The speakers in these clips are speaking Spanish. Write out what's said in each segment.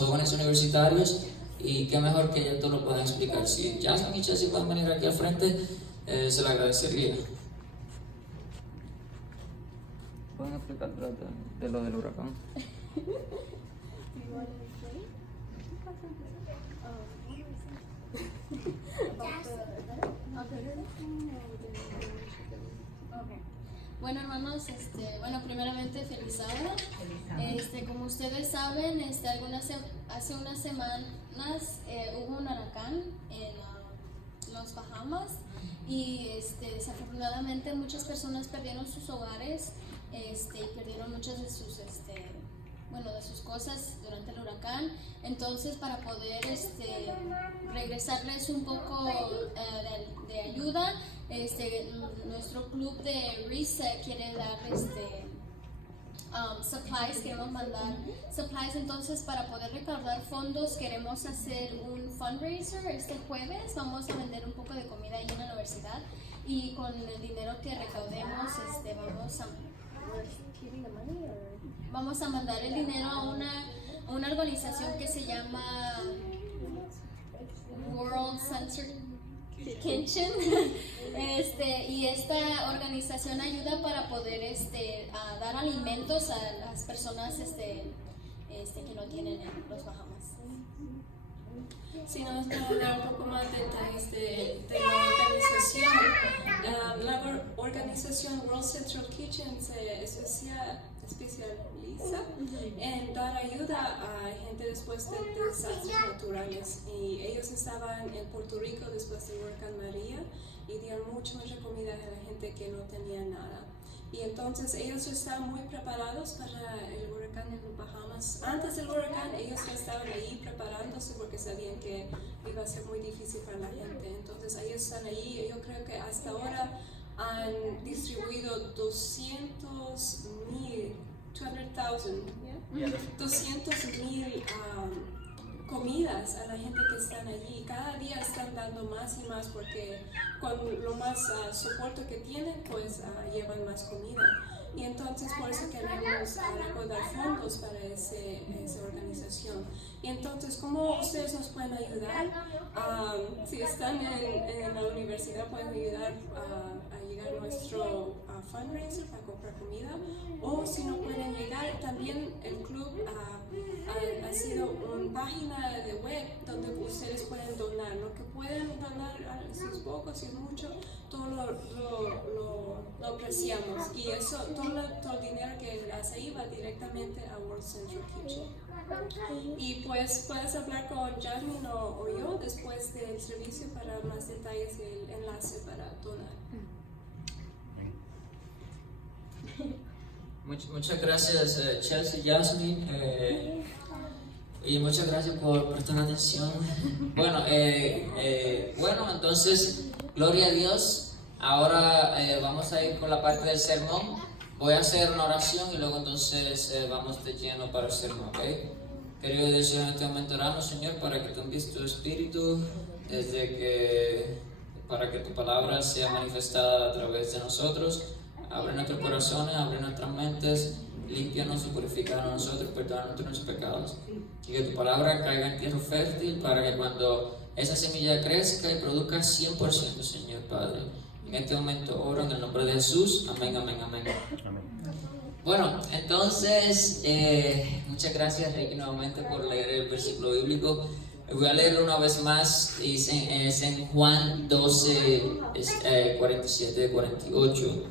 los jóvenes universitarios, y qué mejor que ellos lo puedan explicar. Si Jasmine y Chelsea pueden venir aquí al frente, se lo agradecería. ¿Pueden explicar de lo del huracán? Bueno, hermanos, primeramente feliz sábado. Como ustedes saben, hace unas semanas hubo un huracán en los Bahamas y desafortunadamente muchas personas perdieron sus hogares y perdieron muchas de sus cosas durante el huracán. Entonces, para poder regresarles un poco de ayuda, nuestro club de Reset quiere dar supplies, queremos mandar supplies. Entonces, para poder recaudar fondos, queremos hacer un fundraiser este jueves. Vamos a vender un poco de comida ahí en la universidad, y con el dinero que recaudemos vamos a mandar el dinero a una organización que se llama World Center Kitchen. Y esta organización ayuda para poder a dar alimentos a las personas que no tienen en los Bahamas. Si nos van a dar un poco más detalles de la organización. La organización World Central Kitchen se especializa en dar ayuda a gente después de desastres naturales, y ellos estaban en Puerto Rico después del huracán María y dieron mucha comida a la gente que no tenía nada. Y entonces ellos estaban muy preparados para el huracán en los Bahamas. Antes del huracán ellos ya estaban ahí preparándose porque sabían que iba a ser muy difícil para la gente. Entonces ellos están ahí. Yo creo que hasta ahora han distribuido 200,000 comidas a la gente que están allí. Cada día están dando más y más porque con lo más soporte que tienen, pues llevan más comida. Y entonces por eso queremos recaudar fondos para esa organización. Y entonces, ¿cómo ustedes nos pueden ayudar? Si están en la universidad, pueden ayudar a llegar a nuestro fundraiser para comprar comida. O si no pueden llegar, también el club ha sido una página de web donde ustedes pueden donar. Lo que pueden donar, si es poco, si es mucho, todo lo apreciamos. Y eso, todo el dinero que hace ahí va directamente a World Central Kitchen. Y pues puedes hablar con Jasmine o yo después del servicio para más detalles del enlace para donar. Muchas gracias, Chelsea, Jasmine, y muchas gracias por prestar atención. Bueno, entonces, gloria a Dios. Ahora vamos a ir con la parte del sermón. Voy a hacer una oración y luego entonces vamos de lleno para el sermón, ¿ok? Querido Dios, en este momento oramos, Señor, para que tú envíes tu Espíritu para que tu palabra sea manifestada a través de nosotros. Abre nuestros corazones, abre nuestras mentes, límpianos y purificanos a nosotros, perdona nuestros pecados. Y que tu palabra caiga en tierra fértil para que cuando esa semilla crezca y produzca 100%, Señor Padre. En este momento oro en el nombre de Jesús. Amén, amén, amén. Bueno, entonces, muchas gracias, Ricky, nuevamente por leer el versículo bíblico. Voy a leerlo una vez más. Es en Juan 12, 47-48.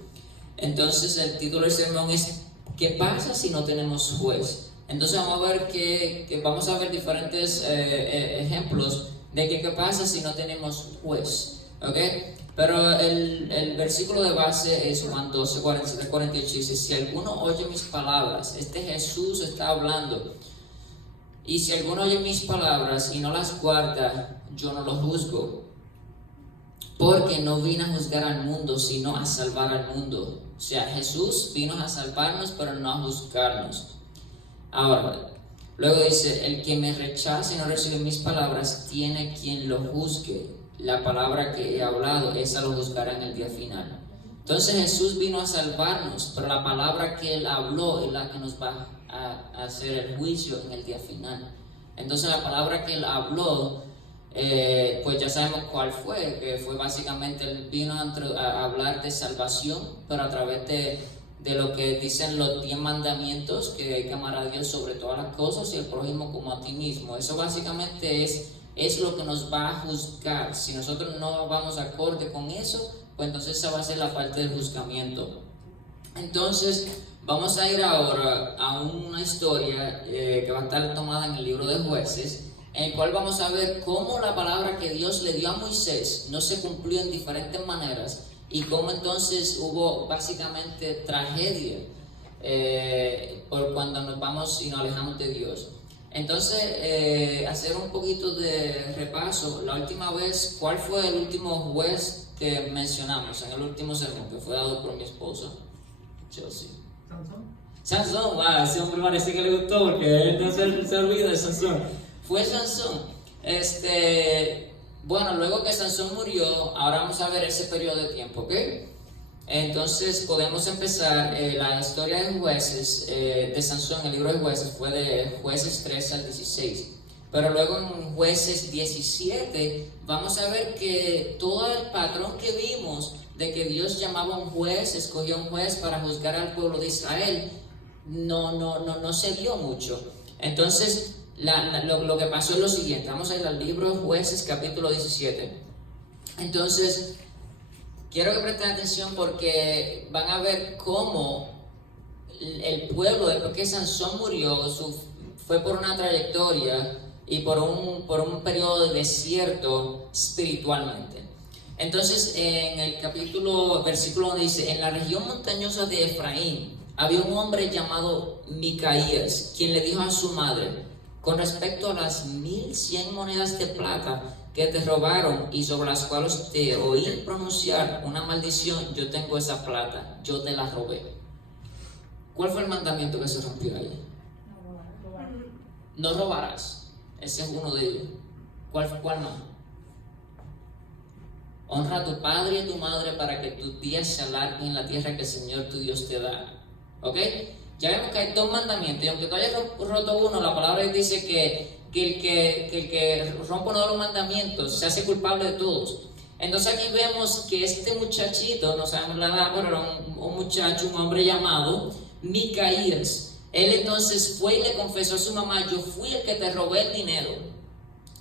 Entonces, el título del sermón es ¿qué pasa si no tenemos juez? Entonces vamos a ver diferentes ejemplos de qué pasa si no tenemos juez, ¿ok? Pero el versículo de base es Juan 12, 47-48, dice: si alguno oye mis palabras, Jesús está hablando, y si alguno oye mis palabras y no las guarda, yo no lo juzgo, porque no vine a juzgar al mundo, sino a salvar al mundo. O sea, Jesús vino a salvarnos, pero no a juzgarnos. Ahora, luego dice: el que me rechaza y no recibe mis palabras, tiene quien lo juzgue. La palabra que he hablado, esa lo juzgará en el día final. Entonces Jesús vino a salvarnos, pero la palabra que Él habló es la que nos va a hacer el juicio en el día final. Entonces la palabra que él habló, pues ya sabemos cuál fue, que fue básicamente, él vino a hablar de salvación, pero a través de lo que dicen los 10 mandamientos, que hay que amar a Dios sobre todas las cosas y al prójimo como a ti mismo. Eso básicamente es lo que nos va a juzgar. Si nosotros no vamos acorde con eso, pues entonces esa va a ser la parte del juzgamiento. Entonces vamos a ir ahora a una historia que va a estar tomada en el libro de Jueces, en el cual vamos a ver cómo la palabra que Dios le dio a Moisés no se cumplió en diferentes maneras y cómo entonces hubo básicamente tragedia por cuando nos vamos y nos alejamos de Dios. Entonces, hacer un poquito de repaso. La última vez, ¿cuál fue el último juez que mencionamos en el último sermón que fue dado por mi esposa, Chelsea? Sansón, ese hombre parece que le gustó porque él no se olvida de Sansón. Fue Sansón. Bueno, luego que Sansón murió, ahora vamos a ver ese periodo de tiempo, ¿ok? Entonces podemos empezar la historia de Jueces, de Sansón, el libro de Jueces fue de Jueces 13 al 16. Pero luego en Jueces 17 vamos a ver que todo el patrón que vimos de que Dios llamaba a un juez, escogió un juez para juzgar al pueblo de Israel, no se dio mucho. Entonces lo que pasó es lo siguiente. Vamos a ir al libro de Jueces capítulo 17. Entonces quiero que presten atención porque van a ver cómo el pueblo, después que Sansón murió, fue por una trayectoria y por un periodo de desierto espiritualmente. Entonces en el versículo 1 dice: en la región montañosa de Efraín había un hombre llamado Micaías, quien le dijo a su madre: con respecto a las 1100 monedas de plata que te robaron y sobre las cuales te oí pronunciar una maldición, yo tengo esa plata, yo te la robé. ¿Cuál fue el mandamiento que se rompió ahí? No robarás. Ese es uno de ellos. ¿Cuál más? Honra a tu padre y a tu madre para que tus días se alarguen en la tierra que el Señor tu Dios te da. ¿Ok? Ya vemos que hay 2 mandamientos, y aunque tú hayas roto uno, la palabra dice que el que rompe uno de los mandamientos se hace culpable de todos. Entonces aquí vemos que este muchachito, no sabemos la edad, pero era un muchacho, un hombre llamado Micaías. Él entonces fue y le confesó a su mamá: yo fui el que te robé el dinero.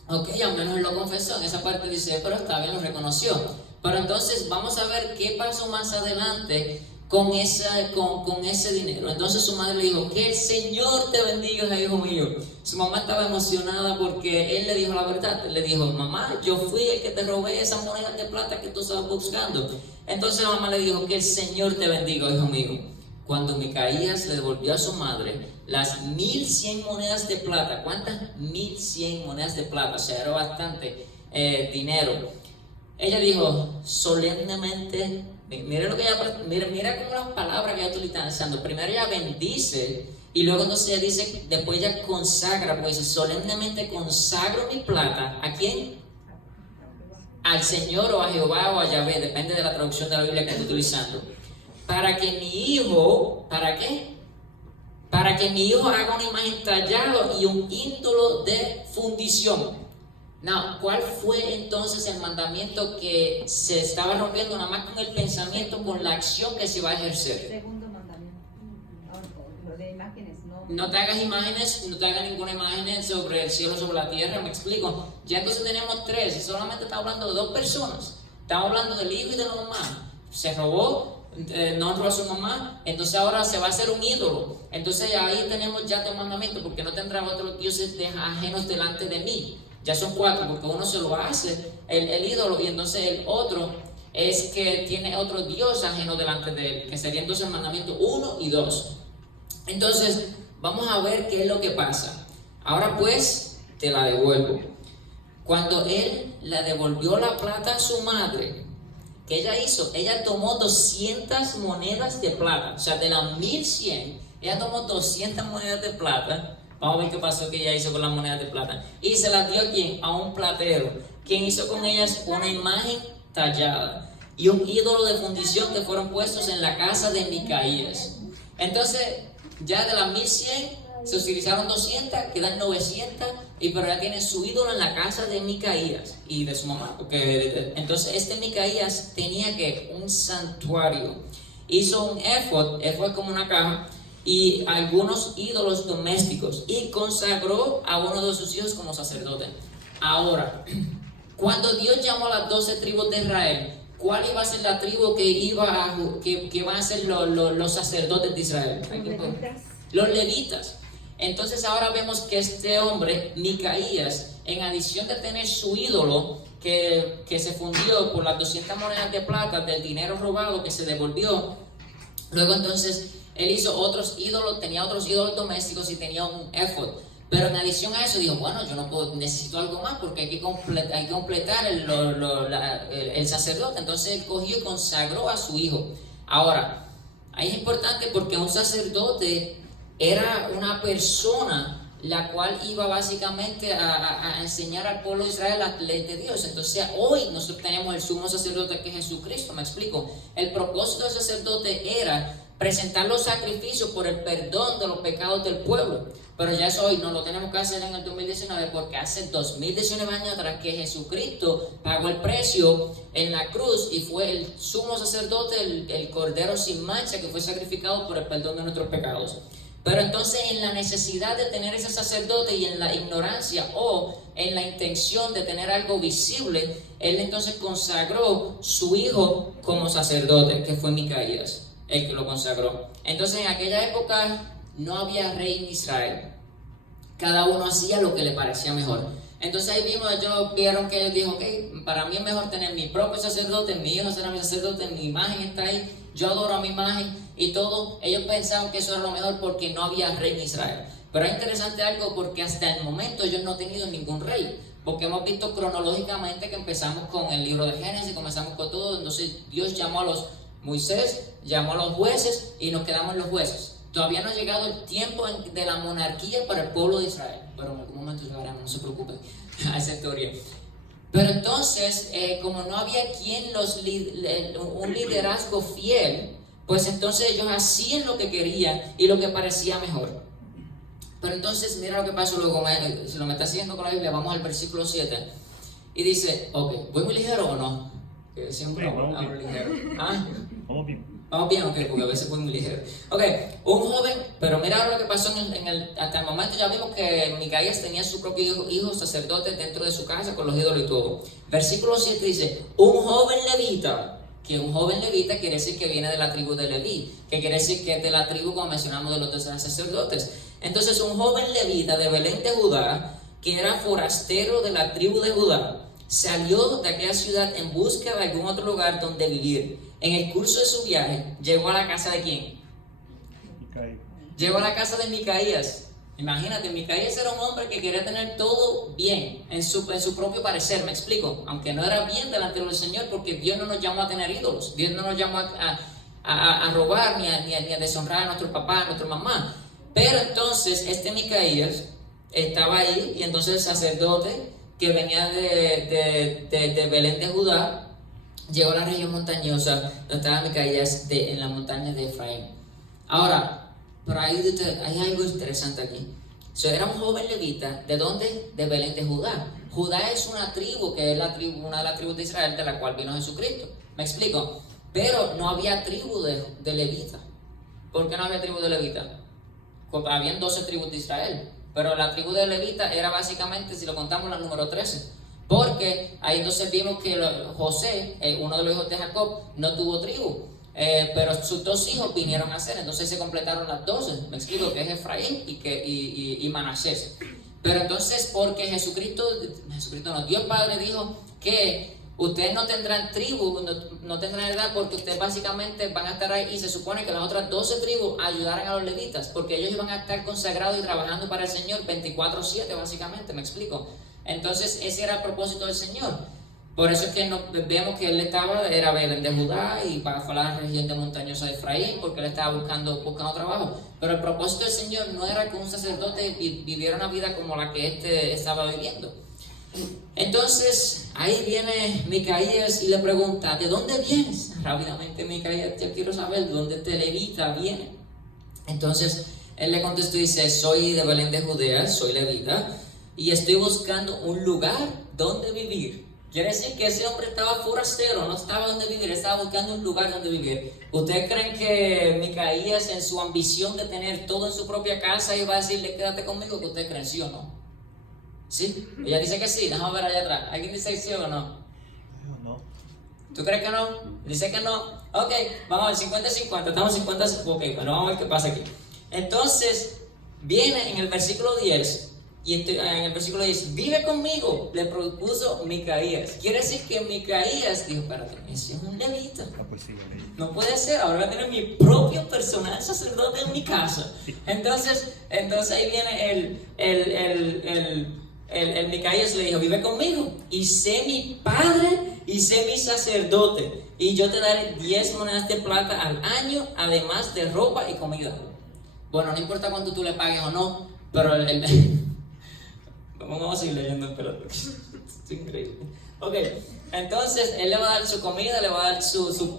Ok, al menos él lo confesó, en esa parte dice, pero está bien, lo reconoció. Pero entonces vamos a ver qué pasó más adelante con ese dinero. Entonces su madre le dijo: que el Señor te bendiga, hijo mío. Su mamá estaba emocionada porque él le dijo la verdad. Él le dijo: mamá, yo fui el que te robé esas monedas de plata que tú estabas buscando. Entonces la mamá le dijo: que el Señor te bendiga, hijo mío. Cuando Micaías le devolvió a su madre las 1100 monedas de plata, ¿cuántas? 1100 monedas de plata, o sea, era bastante dinero. Ella dijo solemnemente, mira cómo las palabras que ella está utilizando. Primero ella bendice y luego entonces ella dice, después ella consagra, pues dice: solemnemente consagro mi plata. ¿A quién? Al Señor, o a Jehová, o a Yahvé, depende de la traducción de la Biblia que esté utilizando. Para que mi hijo, ¿para qué? Para que mi hijo haga una imagen tallada y un ídolo de fundición. Now, ¿cuál fue entonces el mandamiento que se estaba rompiendo nada más con el pensamiento, con la acción que se iba a ejercer? Segundo mandamiento. Lo de imágenes, no te hagas imágenes, no te hagas ninguna imagen sobre el cielo, sobre la tierra. Me explico. Ya entonces tenemos 3 y solamente estamos hablando de 2 personas. Estamos hablando del hijo y de la mamá. Se robó, no honró a su mamá, entonces ahora se va a hacer un ídolo. Entonces ahí tenemos ya 2 mandamientos: porque no tendrás otros dioses ajenos delante de mí. Ya son 4, porque uno se lo hace, el ídolo, y entonces el otro es que tiene otro dios ajeno delante de él, que sería entonces el mandamiento 1 y 2. Entonces vamos a ver qué es lo que pasa. Ahora pues te la devuelvo. Cuando él le devolvió la plata a su madre, ¿qué ella hizo? Ella tomó 200 monedas de plata, o sea, de las 1100, ella tomó 200 monedas de plata. Vamos a ver qué pasó que ella hizo con las monedas de plata. Y se las dio ¿a quién? A un platero, quien hizo con ellas una imagen tallada y un ídolo de fundición que fueron puestos en la casa de Micaías. Entonces, ya de las 1100 Se utilizaron 200, quedan 900, pero ya tienen su ídolo en la casa de Micaías y de su mamá. Porque entonces este Micaías tenía que un santuario. Hizo un éfod como una caja, y algunos ídolos domésticos, y consagró a uno de sus hijos como sacerdote. Ahora, cuando Dios llamó a las 12 tribus de Israel, ¿cuál iba a ser la tribu que iban a ser los sacerdotes de Israel? Los levitas. Entonces ahora vemos que este hombre, Micaías, en adición de tener su ídolo, que se fundió por las 200 monedas de plata del dinero robado que se devolvió, luego entonces él hizo otros ídolos, tenía otros ídolos domésticos y tenía un éfod. Pero en adición a eso dijo, bueno, yo no puedo, necesito algo más porque hay que completar el sacerdote. Entonces él cogió y consagró a su hijo. Ahora, ahí es importante porque un sacerdote era una persona la cual iba básicamente a enseñar al pueblo de Israel las leyes de Dios. Entonces hoy nosotros tenemos el sumo sacerdote que es Jesucristo. Me explico. El propósito del sacerdote era presentar los sacrificios por el perdón de los pecados del pueblo. Pero ya eso hoy no lo tenemos que hacer en el 2019, porque hace 2019 años atrás que Jesucristo pagó el precio en la cruz y fue el sumo sacerdote, el cordero sin mancha que fue sacrificado por el perdón de nuestros pecados. Pero entonces en la necesidad de tener ese sacerdote y en la ignorancia o en la intención de tener algo visible, él entonces consagró su hijo como sacerdote, que fue Micaías, el que lo consagró. Entonces en aquella época no había rey en Israel. Cada uno hacía lo que le parecía mejor. Entonces ahí vieron que él dijo, ok, para mí es mejor tener mi propio sacerdote, mi hijo será mi sacerdote, mi imagen está ahí, yo adoro a mi imagen y todo. Ellos pensaban que eso era lo mejor porque no había rey en Israel. Pero es interesante algo porque hasta el momento ellos no han tenido ningún rey. Porque hemos visto cronológicamente que empezamos con el libro de Génesis, comenzamos con todo. Entonces Dios llamó a Moisés, llamó a los jueces y nos quedamos en los jueces. Todavía no ha llegado el tiempo de la monarquía para el pueblo de Israel, pero en algún momento llegaremos, no se preocupen, a esa teoría. Pero entonces, como no había un liderazgo fiel, pues entonces ellos hacían lo que querían y lo que parecía mejor. Pero entonces, mira lo que pasó luego, si lo me está siguiendo con la Biblia, vamos al versículo 7, y dice, ok, ¿voy muy ligero o no? Que siempre hablo ligero. ¿Ah? Vamos bien. Vamos bien, ok, porque a veces fue muy ligero. Ok, un joven, pero mira lo que pasó hasta el momento. Ya vimos que Micaías tenía su propio hijo sacerdote dentro de su casa con los ídolos y todo. Versículo 7 dice, un joven levita, que un joven levita quiere decir que viene de la tribu de Leví, que quiere decir que es de la tribu, como mencionamos, de los 12 sacerdotes. Entonces un joven levita de Belén de Judá, que era forastero de la tribu de Judá, salió de aquella ciudad en busca de algún otro lugar donde vivir. En el curso de su viaje, llegó a la casa de ¿quién? Micaías. Llegó a la casa de Micaías. Imagínate, Micaías era un hombre que quería tener todo bien en su propio parecer, me explico. Aunque no era bien delante del Señor, porque Dios no nos llamó a tener ídolos. Dios no nos llamó a robar ni a deshonrar a nuestro papá, a nuestra mamá. Pero entonces, este Micaías estaba ahí, y entonces el sacerdote que venía de Belén de Judá, llegó a la región montañosa donde estaba Micaías en la montaña de Efraín. Ahora, pero hay algo interesante aquí. Era un joven levita, ¿de dónde? De Belén de Judá. Judá es una tribu, que es una de las tribus de Israel de la cual vino Jesucristo. ¿Me explico? Pero no había tribu de levita. ¿Por qué no había tribu de levita? Habían 12 tribus de Israel, pero la tribu de levita era básicamente, si lo contamos, la número 13. Porque ahí entonces vimos que José, uno de los hijos de Jacob, no tuvo tribu, pero sus dos hijos vinieron a ser, entonces se completaron las 12. Me explico, que es Efraín y Manasés. Pero entonces, porque Jesucristo no, Dios Padre dijo que ustedes no tendrán tribu, no tendrán edad, porque ustedes básicamente van a estar ahí, y se supone que las otras 12 tribus ayudarán a los levitas, porque ellos iban a estar consagrados y trabajando para el Señor 24/7 básicamente, me explico. Entonces ese era el propósito del Señor. Por eso es que vemos que él era Belén de Judá y para la región de montañosa de Efraín, porque él estaba buscando trabajo. Pero el propósito del Señor no era que un sacerdote viviera una vida como la que éste estaba viviendo. Entonces ahí viene Micaías y le pregunta, ¿de dónde vienes? Rápidamente Micaías, yo quiero saber de dónde este levita viene. Entonces Él le contestó y dice, soy de Belén de Judea, soy levita, y estoy buscando un lugar donde vivir. Quiere decir que ese hombre estaba forastero, no estaba donde vivir, estaba buscando un lugar donde vivir. ¿Ustedes creen que Micaías, en su ambición de tener todo en su propia casa, iba a decirle, quédate conmigo? ¿Que ustedes creen, sí o no? ¿Sí? Ella dice que sí, déjame ver allá atrás. ¿Alguien dice sí o no? No. ¿Tú crees que no? Dice que no. Ok, vamos a ver, 50-50, estamos 50, ok, pero vamos a ver qué pasa aquí. Entonces, viene en el versículo 10, y en el versículo 10, vive conmigo, le propuso Micaías. Quiere decir que Micaías dijo, espérate, ese es un levita. Ah, pues sí, leí. No puede ser, ahora voy a tener mi propio personal sacerdote en mi casa. Entonces ahí viene el Micaías le dijo, vive conmigo y sé mi padre y sé mi sacerdote, y yo te daré 10 monedas de plata al año, además de ropa y comida. Bueno, no importa cuánto tú le pagues o no, pero vamos a seguir leyendo, espérate. Es increíble. Ok, entonces él le va a dar su comida, le va a dar su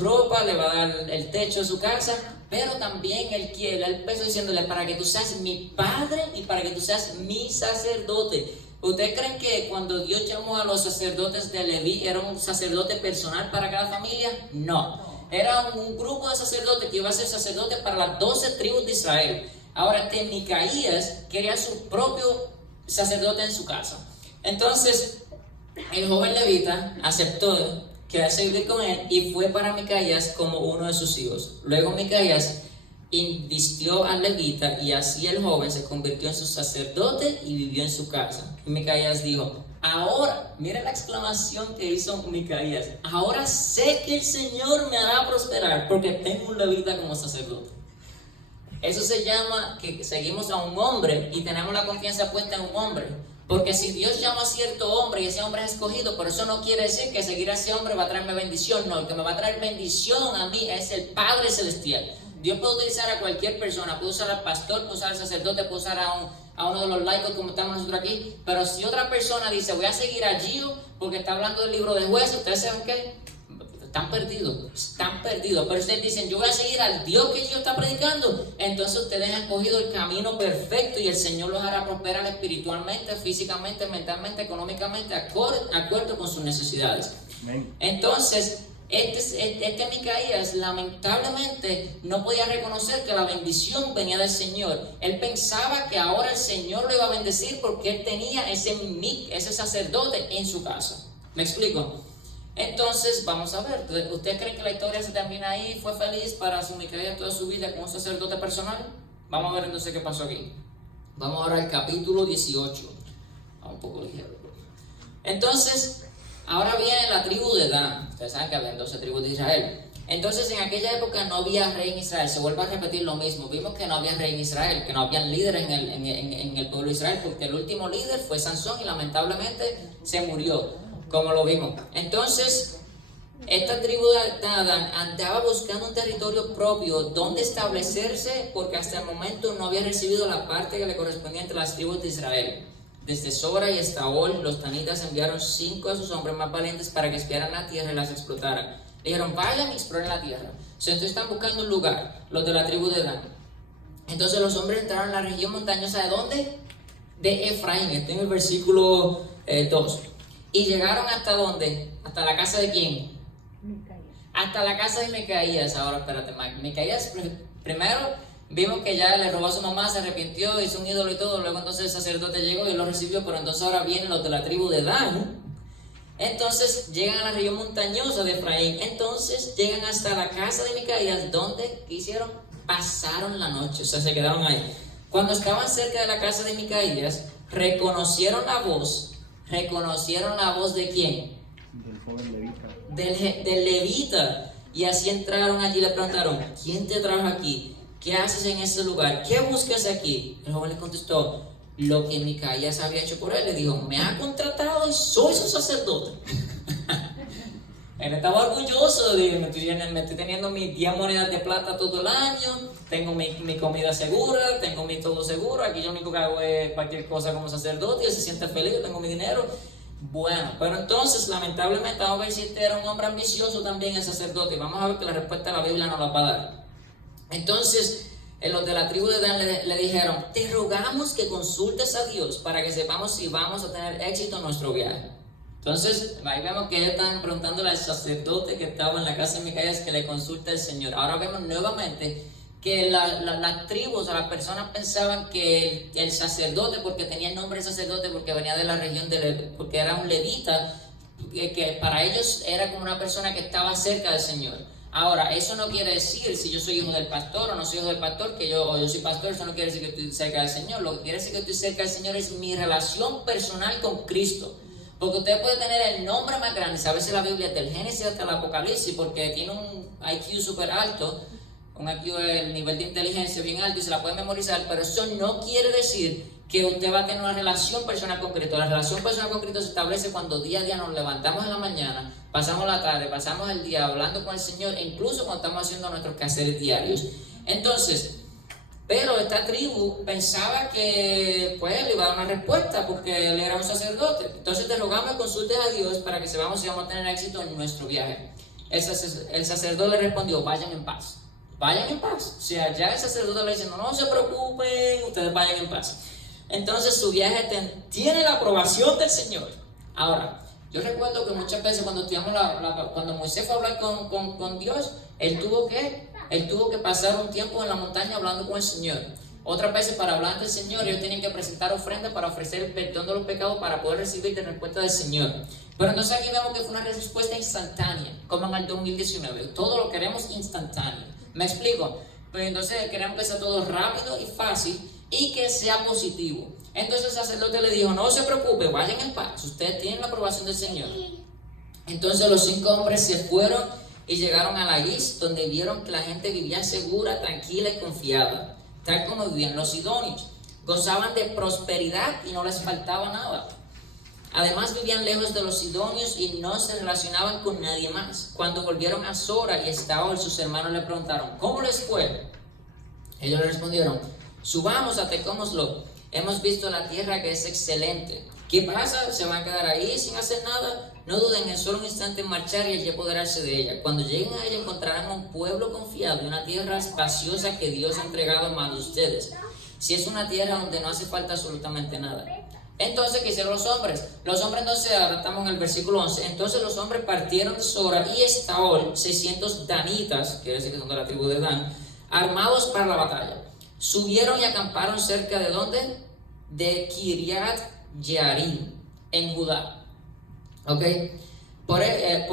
ropa, le va a dar el techo de su casa, pero también él empezó diciéndole, para que tú seas mi padre y para que tú seas mi sacerdote. ¿Ustedes creen que cuando Dios llamó a los sacerdotes de Leví, era un sacerdote personal para cada familia? No. Era un grupo de sacerdotes que iba a ser sacerdote para las 12 tribus de Israel. Ahora, Micaías quería su propio sacerdote en su casa. Entonces, el joven levita aceptó quedarse vivir con él y fue para Micaías como uno de sus hijos. Luego Micaías invistió al levita y así el joven se convirtió en su sacerdote y vivió en su casa. Y Micaías dijo, ahora, miren la exclamación que hizo Micaías, ahora sé que el Señor me hará prosperar porque tengo un levita como sacerdote. Eso se llama que seguimos a un hombre y tenemos la confianza puesta en un hombre. Porque si Dios llama a cierto hombre y ese hombre es escogido, pero eso no quiere decir que seguir a ese hombre va a traerme bendición. No, el que me va a traer bendición a mí es el Padre Celestial. Dios puede utilizar a cualquier persona, puede usar al pastor, puede usar al sacerdote, puede usar a uno de los laicos como estamos nosotros aquí. Pero si otra persona dice, voy a seguir a Gio porque está hablando del libro de Jueces, ¿ustedes saben qué? Están perdidos. Pero ustedes dicen, yo voy a seguir al Dios que Gio está predicando. Entonces ustedes han cogido el camino perfecto y el Señor los hará prosperar espiritualmente, físicamente, mentalmente, económicamente, acuerdo con sus necesidades. Amén. Entonces, este Micaías lamentablemente no podía reconocer que la bendición venía del Señor. Él pensaba que ahora el Señor lo iba a bendecir porque él tenía ese sacerdote en su casa. ¿Me explico? Entonces, vamos a ver, ¿usted cree que la historia se termina ahí? ¿Fue feliz para su Micaías toda su vida con un sacerdote personal? Vamos a ver entonces qué pasó aquí. Vamos ahora al capítulo 18. Un poco ligero. Entonces, ahora viene la tribu de Dan. Ustedes saben que había 12 tribus de Israel. Entonces, en aquella época no había rey en Israel. Se vuelve a repetir lo mismo. Vimos que no había rey en Israel, que no había líderes en el pueblo de Israel, porque el último líder fue Sansón y lamentablemente se murió, como lo vimos. Entonces, esta tribu de Dan andaba buscando un territorio propio donde establecerse, porque hasta el momento no había recibido la parte que le correspondía entre las tribus de Israel. Desde Sora y Estaol, los tanitas enviaron 5 de sus hombres más valientes para que espiaran la tierra y las explotaran. Le dijeron, vayan y exploren la tierra. Entonces están buscando un lugar, los de la tribu de Dan. Entonces los hombres entraron a la región montañosa, ¿de dónde? De Efraín, en el versículo 2. Y llegaron hasta dónde? ¿Hasta la casa de quién? Micaías. Hasta la casa de Micaías. Ahora espérate, Micaías primero vimos que ya le robó a su mamá, se arrepintió, hizo un ídolo y todo. Luego entonces el sacerdote llegó y lo recibió, pero entonces ahora vienen los de la tribu de Dan. Entonces llegan a la región montañosa de Efraín. Entonces llegan hasta la casa de Micaías, donde, ¿qué hicieron? Pasaron la noche, o sea, se quedaron ahí. Cuando estaban cerca de la casa de Micaías, reconocieron la voz de quién? Del joven levita. Del levita. Y así entraron allí y le preguntaron, ¿quién te trajo aquí? ¿Qué haces en ese lugar? ¿Qué buscas aquí? El joven le contestó, lo que Micaías había hecho por él. Le dijo, me ha contratado y soy su sacerdote. Él estaba orgulloso de me estoy teniendo mis 10 monedas de plata todo el año, tengo mi comida segura, tengo mi todo seguro, aquí yo lo único que hago es cualquier cosa como sacerdote, y él se siente feliz, yo tengo mi dinero. Bueno, pero entonces lamentablemente vamos a ver si este era un hombre ambicioso también el sacerdote, y vamos a ver que la respuesta de la Biblia nos la va a dar. Entonces los de la tribu de Dan le dijeron: te rogamos que consultes a Dios para que sepamos si vamos a tener éxito en nuestro viaje. Entonces, ahí vemos que ellos están preguntándole al sacerdote que estaba en la casa de Micaías que le consulte al Señor. Ahora vemos nuevamente que las tribus, o las personas pensaban que el sacerdote, porque tenía el nombre de sacerdote, porque venía de la región, porque era un levita, que para ellos era como una persona que estaba cerca del Señor. Ahora, eso no quiere decir si yo soy hijo del pastor o no soy hijo del pastor, que yo soy pastor, eso no quiere decir que estoy cerca del Señor. Lo que quiere decir que estoy cerca del Señor es mi relación personal con Cristo. Porque usted puede tener el nombre más grande, saberse la Biblia desde el Génesis hasta el Apocalipsis, porque tiene un IQ súper alto, un IQ, el nivel de inteligencia bien alto, y se la puede memorizar, pero eso no quiere decir que usted va a tener una relación personal con Cristo. La relación personal con Cristo se establece cuando día a día nos levantamos en la mañana, pasamos la tarde, pasamos el día hablando con el Señor, e incluso cuando estamos haciendo nuestros quehaceres diarios. Entonces, pero esta tribu pensaba que pues le iba a dar una respuesta porque él era un sacerdote. Entonces te rogamos que consultes a Dios para que sepamos si vamos a tener éxito en nuestro viaje. El sacerdote le respondió: vayan en paz. Vayan en paz. O sea, ya el sacerdote le dice: no se preocupen, ustedes vayan en paz. Entonces su viaje tiene la aprobación del Señor. Ahora, yo recuerdo que muchas veces cuando estudiamos cuando Moisés fue a hablar con Dios, él tuvo que pasar un tiempo en la montaña hablando con el Señor. Otras veces, para hablar del Señor, ellos tenían que presentar ofrendas para ofrecer el perdón de los pecados para poder recibir de respuesta del Señor. Pero entonces aquí vemos que fue una respuesta instantánea, como en el 2019. Todo lo queremos instantáneo. ¿Me explico? Pues entonces queremos que sea todo rápido y fácil y que sea positivo. Entonces el sacerdote le dijo: no se preocupe, vayan en paz, ustedes tienen la aprobación del Señor. Entonces los 5 hombres se fueron y llegaron a Lais, donde vieron que la gente vivía segura, tranquila y confiada, tal como vivían los sidonios. Gozaban de prosperidad y no les faltaba nada. Además vivían lejos de los sidonios y no se relacionaban con nadie más. Cuando volvieron a Sora y Estaol, sus hermanos le preguntaron: ¿cómo les fue? Ellos le respondieron: subamos a Tecomoslo, hemos visto la tierra que es excelente. ¿Qué pasa? ¿Se van a quedar ahí sin hacer nada? No duden en solo un instante en marchar y allí apoderarse de ella. Cuando lleguen a ella encontrarán un pueblo confiado y una tierra espaciosa que Dios ha entregado en manos de ustedes. Si es una tierra donde no hace falta absolutamente nada. Entonces, ¿qué hicieron los hombres? Los hombres, entonces, ahora estamos en el versículo 11. Entonces los hombres partieron de Sora y Estaol, 600 danitas, quiere decir que son de la tribu de Dan, armados para la batalla. Subieron y acamparon cerca de ¿dónde? De Kiriat Jearim, en Judá. ¿Ok? Por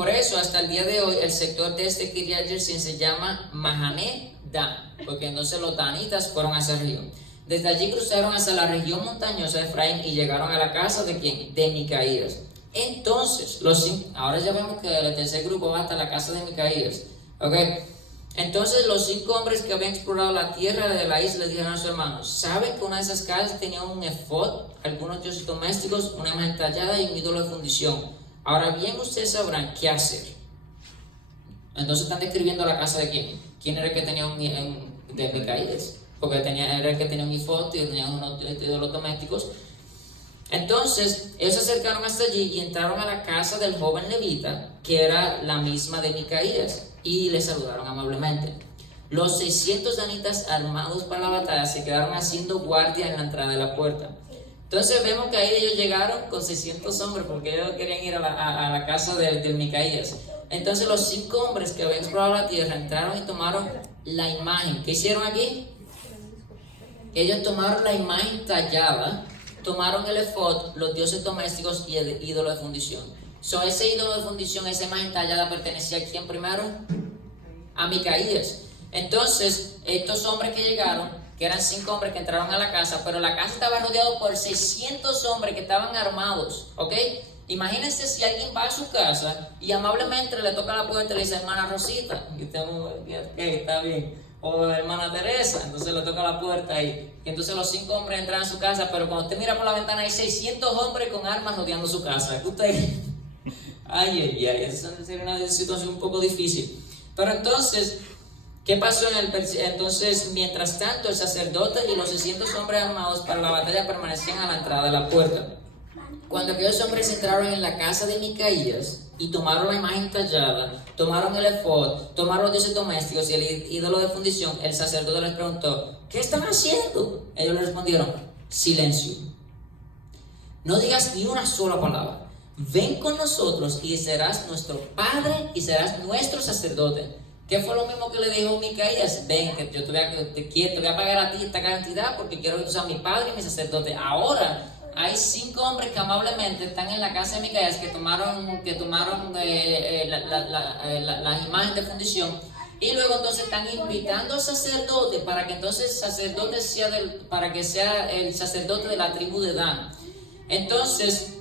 eso, hasta el día de hoy, el sector de este Kiriat Jearim se llama Mahané Dan, porque entonces los danitas fueron a esa región. Desde allí cruzaron hacia la región montañosa de Efraín y llegaron a la casa de ¿quién? De Micaías. Entonces, ahora ya vemos que el tercer grupo va hasta la casa de Micaías. ¿Ok? Entonces los 5 hombres que habían explorado la tierra de la isla dijeron a sus hermanos: ¿saben que una de esas casas tenía un efod, algunos dioses domésticos, una imagen tallada y un ídolo de fundición? Ahora bien, ustedes sabrán qué hacer. Entonces están describiendo la casa de quién. ¿Quién era el que tenía de Micaías? Porque era el que tenía un efod y tenía unos ídolos domésticos. Entonces ellos se acercaron hasta allí y entraron a la casa del joven levita, que era la misma de Micaías, y le saludaron amablemente. Los 600 danitas armados para la batalla se quedaron haciendo guardia en la entrada de la puerta. Entonces vemos que ahí ellos llegaron con 600 hombres porque ellos querían ir a la casa de Micaías. Entonces los 5 hombres que habían explorado la tierra entraron y tomaron la imagen. ¿Qué hicieron aquí? Ellos tomaron la imagen tallada, tomaron el efod, los dioses domésticos y el ídolo de fundición. Ese ídolo de fundición, esa imagen tallada, pertenecía a quién primero? A Micaías. Entonces, estos hombres que llegaron, que eran 5 hombres que entraron a la casa, pero la casa estaba rodeada por 600 hombres que estaban armados, ¿ok? Imagínense si alguien va a su casa y amablemente le toca la puerta y le dice: hermana Rosita, y usted está bien, o hermana Teresa, entonces le toca la puerta y entonces los 5 hombres entran a su casa, pero cuando usted mira por la ventana hay 600 hombres con armas rodeando su casa. Ay, esa sería una situación un poco difícil. Pero entonces, ¿qué pasó entonces? Mientras tanto, el sacerdote y los 600 hombres armados para la batalla permanecían a la entrada de la puerta. Cuando aquellos hombres entraron en la casa de Micaías, y tomaron la imagen tallada, tomaron el efod, tomaron los dioses domésticos y el ídolo de fundición, el sacerdote les preguntó, ¿qué están haciendo? Ellos le respondieron, silencio. No digas ni una sola palabra. Ven con nosotros y serás nuestro padre y serás nuestro sacerdote. ¿Qué fue lo mismo que le dijo Micaías? Ven, que yo te voy a pagar a ti esta cantidad porque quiero que tú seas mi padre y mi sacerdote. Ahora hay 5 hombres que amablemente están en la casa de Micaías que tomaron las imágenes de fundición y luego entonces están invitando al sacerdote para que entonces el sacerdote sea el sacerdote de la tribu de Dan. Entonces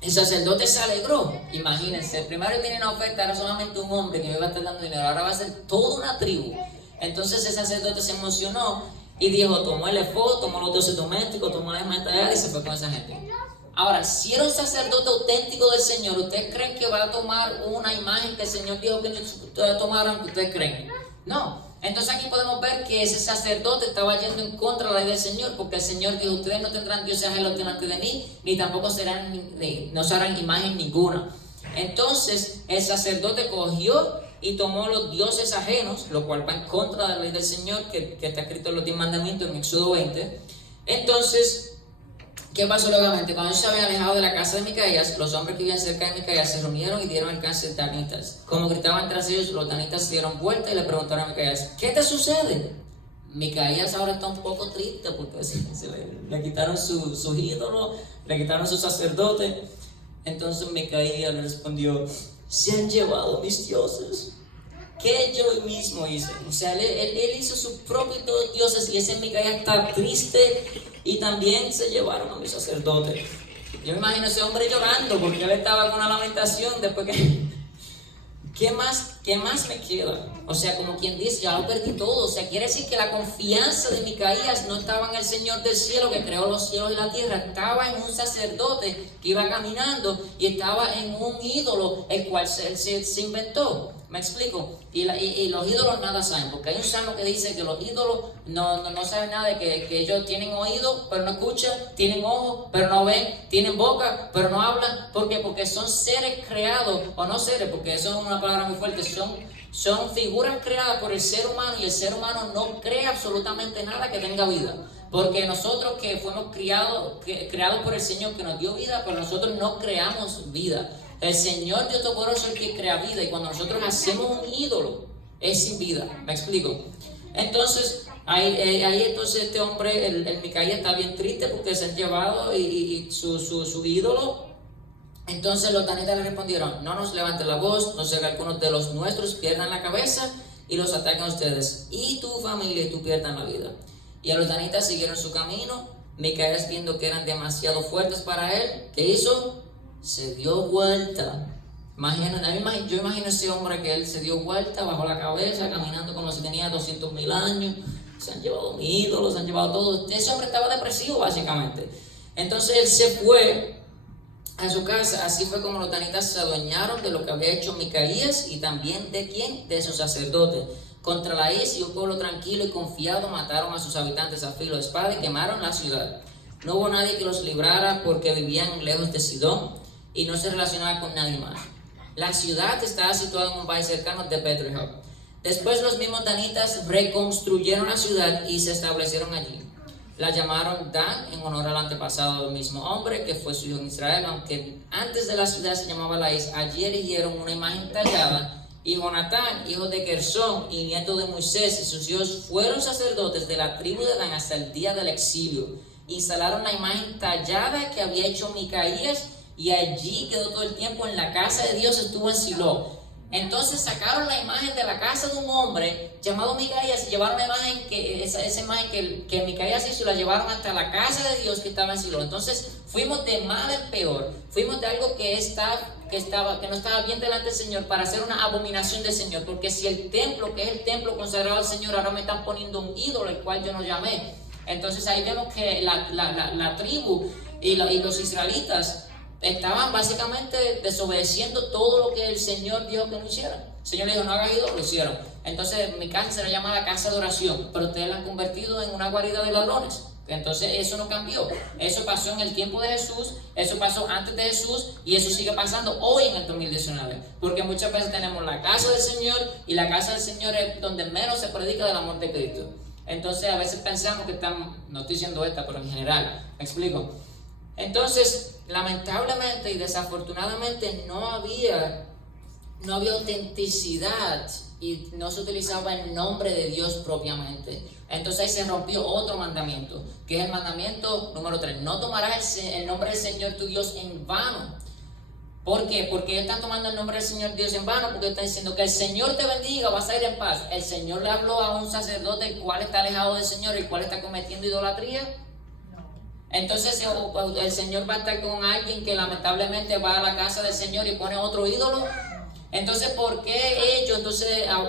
el sacerdote se alegró. Imagínense, primero tenía una oferta, era solamente un hombre que me iba a estar dando dinero, ahora va a ser toda una tribu. Entonces el sacerdote se emocionó y dijo, tomó el efod, tomó los dioses domésticos, tomó la imagen tallada y se fue con esa gente. Ahora, si era un sacerdote auténtico del Señor, ¿ustedes creen que va a tomar una imagen que el Señor dijo que no tomaran? ¿Ustedes creen? No. Entonces aquí podemos ver que ese sacerdote estaba yendo en contra de la ley del Señor, porque el Señor dijo, ustedes no tendrán dioses ajenos delante de mí, ni tampoco no se harán imagen ninguna. Entonces el sacerdote cogió y tomó los dioses ajenos, lo cual va en contra de la ley del Señor, que está escrito en los 10 mandamientos en Éxodo 20. Entonces, ¿qué pasó luego? Cuando ellos se habían alejado de la casa de Micaías, los hombres que vivían cerca de Micaías se reunieron y dieron alcance a danitas. Como gritaban tras ellos, los danitas se dieron vuelta y le preguntaron a Micaías, ¿qué te sucede? Micaías ahora está un poco triste porque le quitaron sus ídolos, le quitaron su sacerdote. Entonces Micaías le respondió, se han llevado mis dioses, que yo mismo hice. O sea, él hizo sus propios dioses y ese Micaías está triste y también se llevaron a mi sacerdote. Yo me imagino a ese hombre llorando porque él estaba con una lamentación después que... ¿Qué más me queda? O sea, como quien dice, ya lo perdí todo. O sea, quiere decir que la confianza de Micaías no estaba en el Señor del cielo que creó los cielos y la tierra. Estaba en un sacerdote que iba caminando y estaba en un ídolo el cual se inventó. ¿Me explico? Y los ídolos nada saben, porque hay un salmo que dice que los ídolos no saben nada, de que ellos tienen oído, pero no escuchan, tienen ojos, pero no ven, tienen boca, pero no hablan. ¿Por qué? Porque son seres creados, o no seres, porque eso es una palabra muy fuerte, son figuras creadas por el ser humano y el ser humano no crea absolutamente nada que tenga vida. Porque nosotros que fuimos creados por el Señor que nos dio vida, pero nosotros no creamos vida. El Señor Dios Todopoderoso es el que crea vida y cuando nosotros hacemos un ídolo es sin vida. ¿Me explico? Entonces, ahí entonces este hombre, el Micaías, está bien triste porque se han llevado y su ídolo. Entonces los danitas le respondieron, no nos levanten la voz, no sea que algunos de los nuestros pierdan la cabeza y los ataquen a ustedes y tu familia y tú pierdan la vida. Y a los danitas siguieron su camino. Micaías, viendo que eran demasiado fuertes para él, ¿qué hizo? Se dio vuelta. Yo imagino ese hombre que él se dio vuelta, bajó la cabeza, caminando como si tenía 200,000 años. Se han llevado mi ídolo, se han llevado todo. Ese hombre estaba depresivo básicamente. Entonces él se fue a su casa. Así fue como los danitas se adueñaron de lo que había hecho Micaías y también de quién, de su sacerdote. Contra Laís y un pueblo tranquilo y confiado mataron a sus habitantes a filo de espada y quemaron la ciudad. No hubo nadie que los librara porque vivían lejos de Sidón y no se relacionaba con nadie más. La ciudad estaba situada en un valle cercano de Beth-rehob. Después los mismos danitas reconstruyeron la ciudad y se establecieron allí. La llamaron Dan en honor al antepasado del mismo hombre que fue su hijo en Israel, aunque antes de la ciudad se llamaba Laís. Allí erigieron una imagen tallada y Jonatán, hijo de Gersón y nieto de Moisés y sus hijos fueron sacerdotes de la tribu de Dan hasta el día del exilio. Instalaron la imagen tallada que había hecho Micaías y allí quedó todo el tiempo en la casa de Dios, estuvo en Silo. Entonces sacaron la imagen de la casa de un hombre llamado Micaías y llevaron la imagen esa imagen que Micaías hizo, la llevaron hasta la casa de Dios que estaba en Silo. Entonces fuimos de mal en peor, fuimos de algo que no estaba bien delante del Señor para hacer una abominación del Señor, porque si el templo, que es el templo consagrado al Señor, ahora me están poniendo un ídolo, el cual yo no llamé. Entonces ahí vemos que la tribu y los israelitas estaban básicamente desobedeciendo todo lo que el Señor dijo que no hicieran. El Señor le dijo, no hagas ídolo, lo hicieron. Entonces mi casa será llamada casa de oración, pero ustedes la han convertido en una guarida de ladrones. Entonces eso no cambió. Eso pasó en el tiempo de Jesús, eso pasó antes de Jesús y eso sigue pasando hoy en el 2019. Porque muchas veces tenemos la casa del Señor y la casa del Señor es donde menos se predica del amor de Cristo. Entonces a veces pensamos que estamos, no estoy diciendo esta, pero en general, me explico. Entonces, lamentablemente y desafortunadamente no había autenticidad y no se utilizaba el nombre de Dios propiamente. Entonces ahí se rompió otro mandamiento, que es el mandamiento número 3. No tomarás el nombre del Señor tu Dios en vano. ¿Por qué? Porque ellos están tomando el nombre del Señor Dios en vano, porque están diciendo que el Señor te bendiga, vas a ir en paz. El Señor le habló a un sacerdote el cual está alejado del Señor, el cual está cometiendo idolatría. Entonces el Señor va a estar con alguien que lamentablemente va a la casa del Señor y pone otro ídolo. Entonces, ¿por qué ellos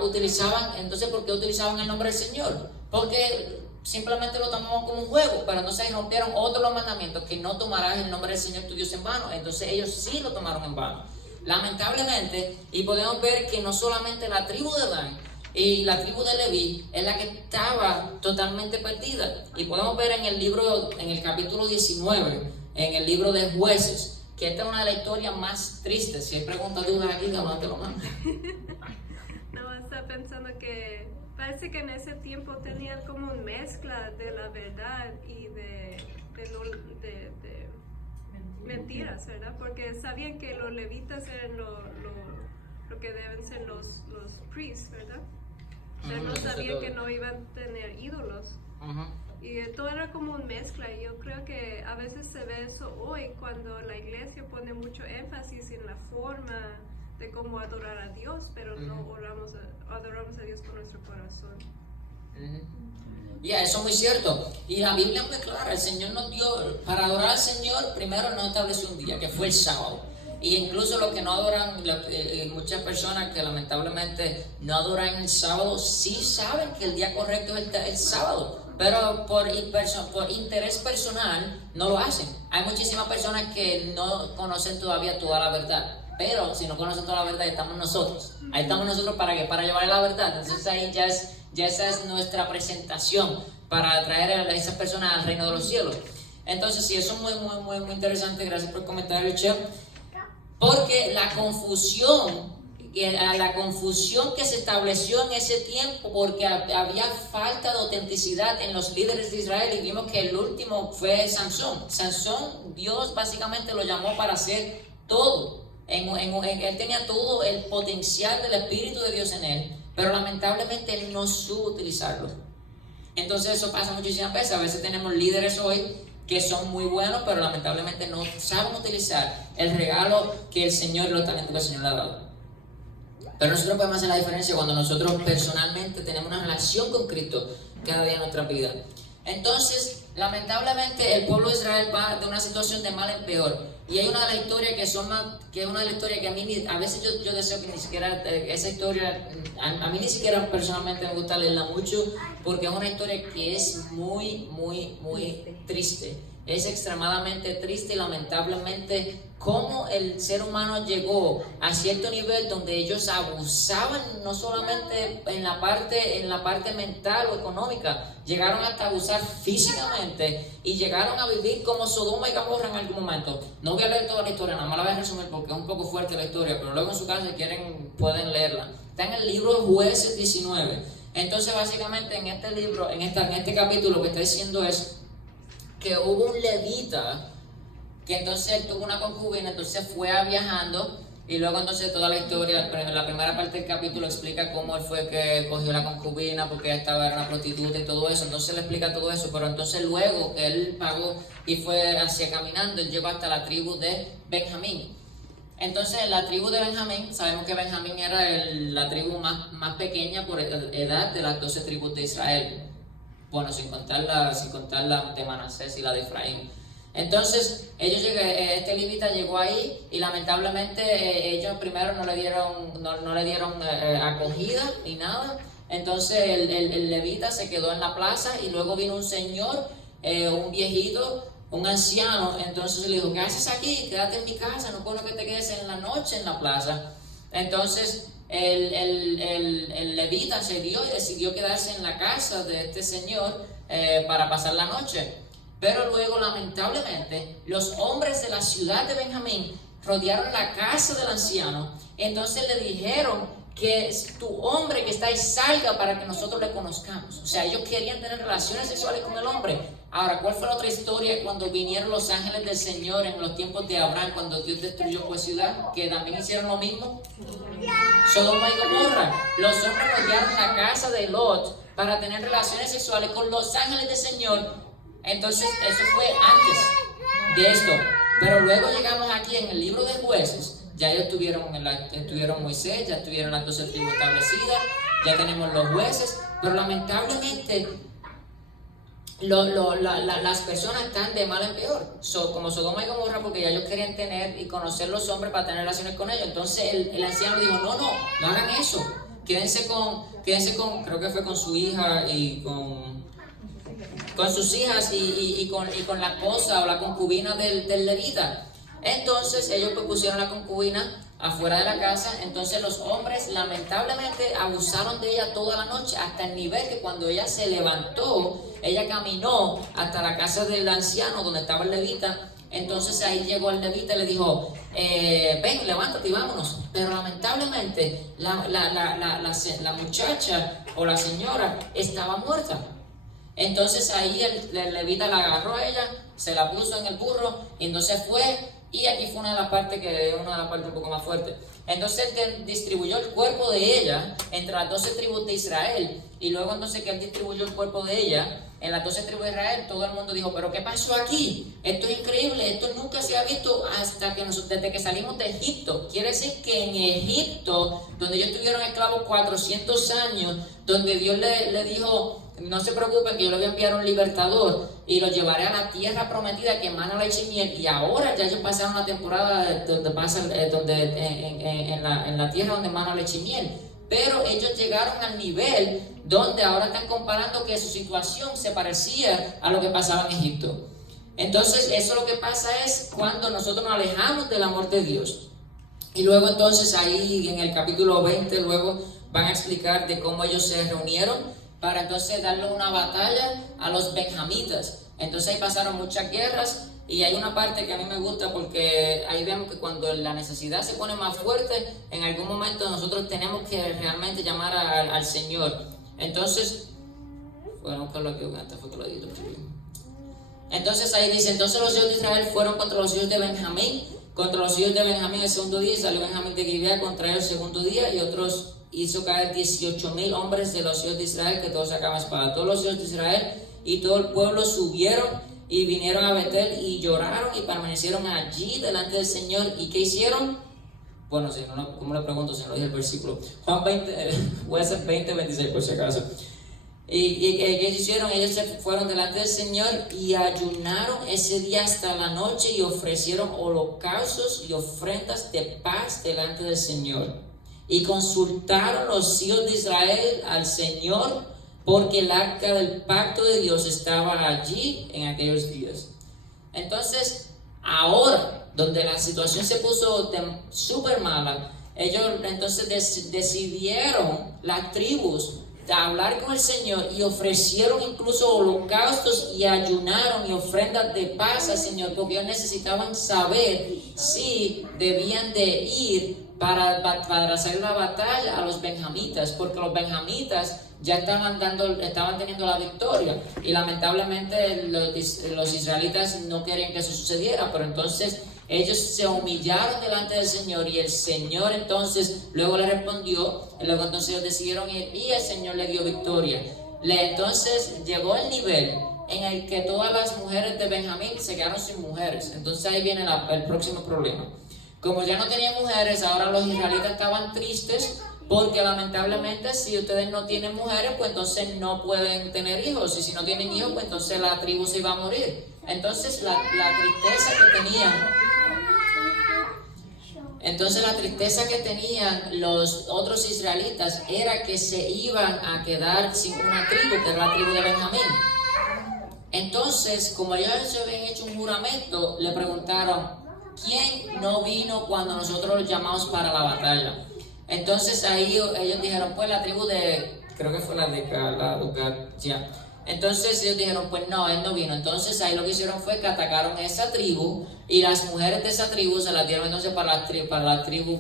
utilizaban el nombre del Señor? Porque simplemente lo tomaban como un juego, pero entonces rompieron otros los mandamientos, que no tomarás el nombre del Señor tu Dios en vano. Entonces ellos sí lo tomaron en vano. Lamentablemente, y podemos ver que no solamente la tribu de Dan y la tribu de Leví es la que estaba totalmente perdida. Y podemos ver en el capítulo 19, en el libro de Jueces, que esta es una de las historias más tristes. Si hay preguntas, dudas aquí, no te lo mando. No, estaba pensando que parece que en ese tiempo tenían como una mezcla de la verdad y de mentiras, ¿verdad? Porque sabían que los levitas eran lo que deben ser los priests, ¿verdad? Pero no sabían que no iban a tener ídolos. Y todo era como una mezcla, y yo creo que a veces se ve eso hoy cuando la iglesia pone mucho énfasis en la forma de cómo adorar a Dios, pero no adoramos a Dios con nuestro corazón. Eso es muy cierto. Y la Biblia es muy clara. El Señor nos dio, para adorar al Señor, primero nos estableció un día, que fue el sábado. Y incluso los que no adoran, muchas personas que lamentablemente no adoran el sábado, sí saben que el día correcto es el sábado, pero por interés personal no lo hacen. Hay muchísimas personas que no conocen todavía toda la verdad, pero si no conocen toda la verdad, estamos nosotros. Ahí estamos nosotros para llevar la verdad. Entonces ahí ya esa es nuestra presentación para traer a esas personas al reino de los cielos. Entonces sí, eso es muy interesante. Gracias por comentar, Chef. Porque la confusión que se estableció en ese tiempo, porque había falta de autenticidad en los líderes de Israel, y vimos que el último fue Sansón. Sansón, Dios básicamente lo llamó para hacer todo. Él tenía todo el potencial del Espíritu de Dios en él, pero lamentablemente él no supo utilizarlo. Entonces eso pasa muchísimas veces. A veces tenemos líderes hoy que son muy buenos, pero lamentablemente no saben utilizar el regalo que el Señor, los talentos que el Señor le ha dado. Pero nosotros podemos hacer la diferencia cuando nosotros personalmente tenemos una relación con Cristo cada día en nuestra vida. Entonces, lamentablemente, el pueblo de Israel va de una situación de mal en peor. Y hay una de las historias que es una de las historias que a mí, a veces yo deseo que ni siquiera esa historia, a mí ni siquiera personalmente me gusta leerla mucho, porque es una historia que es muy triste. Es extremadamente triste y lamentablemente cómo el ser humano llegó a cierto nivel donde ellos abusaban no solamente en la parte mental o económica, llegaron hasta abusar físicamente y llegaron a vivir como Sodoma y Gomorra en algún momento. No voy a leer toda la historia, nada más la voy a resumir porque es un poco fuerte la historia, pero luego en su casa si quieren pueden leerla. Está en el libro de Jueces 19. Entonces básicamente en este libro, en este capítulo, lo que está diciendo es que hubo un levita que entonces él tuvo una concubina, entonces fue viajando, y luego entonces toda la historia, la primera parte del capítulo explica cómo él fue que cogió la concubina porque ella era una prostituta y todo eso. Entonces le explica todo eso, pero entonces luego que él pagó y fue hacia caminando, él llegó hasta la tribu de Benjamín. Entonces la tribu de Benjamín, sabemos que Benjamín era la tribu más pequeña por edad de las 12 tribus de Israel. Bueno, sin contar la de Manasés y la de Efraín. Entonces, este levita llegó ahí y lamentablemente ellos primero no le dieron acogida ni nada. Entonces el levita se quedó en la plaza y luego vino un señor, un viejito, un anciano. Entonces le dijo: ¿qué haces aquí? Quédate en mi casa, no puedo que te quedes en la noche en la plaza. Entonces el levita se dio y decidió quedarse en la casa de este señor para pasar la noche. Pero luego, lamentablemente, los hombres de la ciudad de Benjamín rodearon la casa del anciano. Entonces le dijeron que tu hombre que está ahí salga para que nosotros le conozcamos. O sea, ellos querían tener relaciones sexuales con el hombre. Ahora, ¿cuál fue la otra historia cuando vinieron los ángeles del Señor en los tiempos de Abraham, cuando Dios destruyó la ciudad? Que también hicieron lo mismo. Sodoma y Gomorra. Los hombres rodearon la casa de Lot para tener relaciones sexuales con los ángeles del Señor. Entonces, eso fue antes de esto. Pero luego llegamos aquí en el libro de Jueces. Ya ellos tuvieron Moisés, ya tuvieron las 12 tribus establecidas, ya tenemos los jueces, pero lamentablemente las personas están de mal en peor, como Sodoma y Gomorra, porque ya ellos querían tener y conocer los hombres para tener relaciones con ellos. Entonces el anciano dijo, no hagan eso, quédense con, creo que fue con su hija y con sus hijas y con la esposa o la concubina del levita. Entonces ellos pusieron la concubina afuera de la casa. Entonces los hombres lamentablemente abusaron de ella toda la noche, hasta el nivel que cuando ella se levantó, ella caminó hasta la casa del anciano donde estaba el levita. Entonces ahí llegó el levita y le dijo, ven, levántate y vámonos. Pero lamentablemente la muchacha o la señora estaba muerta. Entonces ahí el levita la agarró a ella, se la puso en el burro y entonces fue. Y aquí fue una de las partes un poco más fuerte. Entonces él distribuyó el cuerpo de ella entre las 12 tribus de Israel. Y luego entonces que él distribuyó el cuerpo de ella en las 12 tribus de Israel, todo el mundo dijo, pero ¿qué pasó aquí? Esto es increíble, esto nunca se ha visto desde que salimos de Egipto. Quiere decir que en Egipto, donde ellos estuvieron esclavos 400 años, donde Dios le dijo, no se preocupen que yo le voy a enviar un libertador y los llevaré a la tierra prometida que emana leche y miel. Y ahora ya ellos pasaron una temporada en la tierra donde emana leche y miel. Pero ellos llegaron al nivel donde ahora están comparando que su situación se parecía a lo que pasaba en Egipto. Entonces eso lo que pasa es cuando nosotros nos alejamos del amor de Dios. Y luego entonces ahí en el capítulo 20 luego van a explicar de cómo ellos se reunieron para entonces darle una batalla a los benjamitas. Entonces ahí pasaron muchas guerras y hay una parte que a mí me gusta porque ahí vemos que cuando la necesidad se pone más fuerte, en algún momento nosotros tenemos que realmente llamar al Señor. Entonces, bueno, entonces ahí dice, entonces los hijos de Israel fueron contra los hijos de Benjamín. Contra los hijos de Benjamín el segundo día, y salió Benjamín de Gibeá contra ellos el segundo día, y otros hizo caer 18,000 hombres de los hijos de Israel, que todos sacaban espada. Todos los hijos de Israel y todo el pueblo subieron y vinieron a Betel y lloraron y permanecieron allí delante del Señor. ¿Y qué hicieron? Bueno, si no, ¿cómo le pregunto? Si no lo dije el versículo. Juan 20, voy a hacer 20, 26 por si acaso. ¿Y qué hicieron? Ellos se fueron delante del Señor y ayunaron ese día hasta la noche y ofrecieron holocaustos y ofrendas de paz delante del Señor. Y consultaron los hijos de Israel al Señor, porque el arca del pacto de Dios estaba allí en aquellos días. Entonces, ahora, donde la situación se puso súper mala, ellos entonces decidieron, las tribus, hablar con el Señor y ofrecieron incluso holocaustos y ayunaron y ofrendas de paz al Señor, porque ellos necesitaban saber si debían de ir para hacer la batalla a los benjamitas, porque los benjamitas ya estaban teniendo la victoria y lamentablemente los israelitas no querían que eso sucediera, pero entonces ellos se humillaron delante del Señor y el Señor entonces luego le respondió, y luego entonces ellos decidieron ir y el Señor le dio victoria. Entonces llegó el nivel en el que todas las mujeres de Benjamín se quedaron sin mujeres. Entonces ahí viene el próximo problema. Como ya no tenían mujeres, ahora los israelitas estaban tristes porque lamentablemente si ustedes no tienen mujeres, pues entonces no pueden tener hijos, y si no tienen hijos, pues entonces la tribu se iba a morir. Entonces la tristeza que tenían los otros israelitas era que se iban a quedar sin una tribu, que era la tribu de Benjamín. Entonces, como ellos se habían hecho un juramento, le preguntaron, ¿quién no vino cuando nosotros los llamamos para la batalla? Entonces ahí ellos dijeron, pues la tribu de, creo que fue la de Gad, ya. Entonces ellos dijeron, pues no, él no vino. Entonces ahí lo que hicieron fue que atacaron a esa tribu y las mujeres de esa tribu se las dieron entonces para la tribu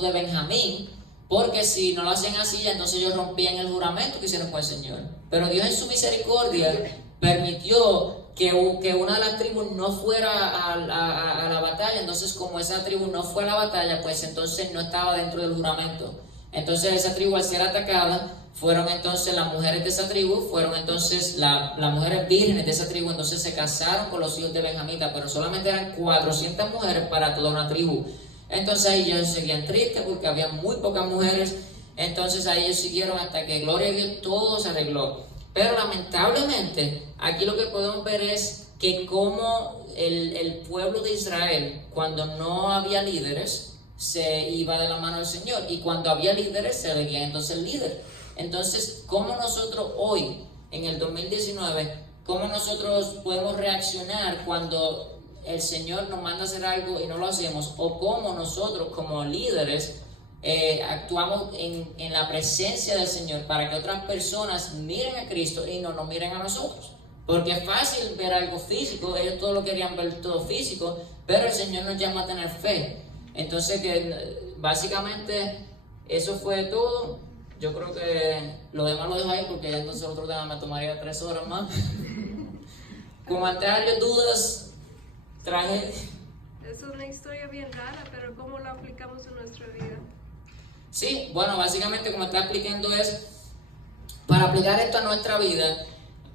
de Benjamín, porque si no lo hacían así, entonces ellos rompían el juramento que hicieron con el Señor. Pero Dios en su misericordia permitió que una de las tribus no fuera a la batalla. Entonces como esa tribu no fue a la batalla, pues entonces no estaba dentro del juramento. Entonces esa tribu, al ser atacada, fueron entonces las mujeres de esa tribu, fueron entonces las mujeres vírgenes de esa tribu, entonces se casaron con los hijos de Benjamita, pero solamente eran 400 mujeres para toda una tribu. Entonces ellos seguían tristes porque había muy pocas mujeres. Entonces ahí ellos siguieron hasta que, gloria a Dios, todo se arregló. Pero lamentablemente aquí lo que podemos ver es que como el pueblo de Israel, cuando no había líderes, se iba de la mano del Señor, y cuando había líderes se elegía entonces el líder. Entonces, ¿cómo nosotros hoy, en el 2019, cómo nosotros podemos reaccionar cuando el Señor nos manda a hacer algo y no lo hacemos? O cómo nosotros como líderes actuamos en la presencia del Señor para que otras personas miren a Cristo y no nos miren a nosotros. Porque es fácil ver algo físico, ellos todos lo querían ver todo físico, pero el Señor nos llama a tener fe. Entonces, que básicamente eso fue todo. Yo creo que lo demás lo dejo ahí porque ya entonces otro tema me tomaría 3 horas más. Comentarios, dudas, traje. Es una historia bien rara, pero ¿cómo la aplicamos en nuestra vida? Sí, bueno, básicamente como está explicando es, para aplicar esto a nuestra vida,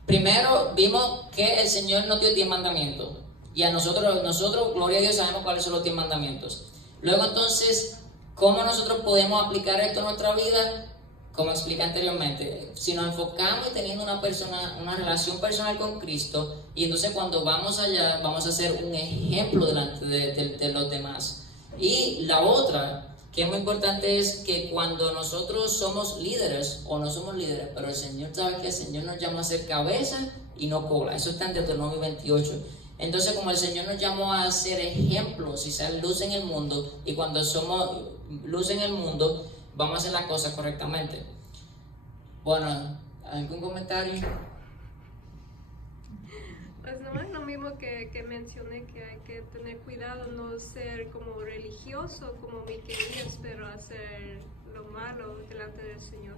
primero vimos que el Señor nos dio 10 mandamientos. Y a nosotros, gloria a Dios, sabemos cuáles son los 10 mandamientos. Luego entonces, ¿cómo nosotros podemos aplicar esto a nuestra vida? Como expliqué anteriormente, si nos enfocamos teniendo una relación personal con Cristo, y entonces cuando vamos allá, vamos a ser un ejemplo delante de los demás. Y la otra, que es muy importante, es que cuando nosotros somos líderes, o no somos líderes, pero el Señor sabe que el Señor nos llama a ser cabeza y no cola. Eso está en Deuteronomio 28. Entonces, como el Señor nos llamó a ser ejemplos y ser luz en el mundo, y cuando somos luz en el mundo, vamos a hacer las cosas correctamente. Bueno, ¿algún comentario? Pues no es lo mismo que mencioné, que hay que tener cuidado, no ser como religioso, como Miqueías, pero hacer lo malo delante del Señor.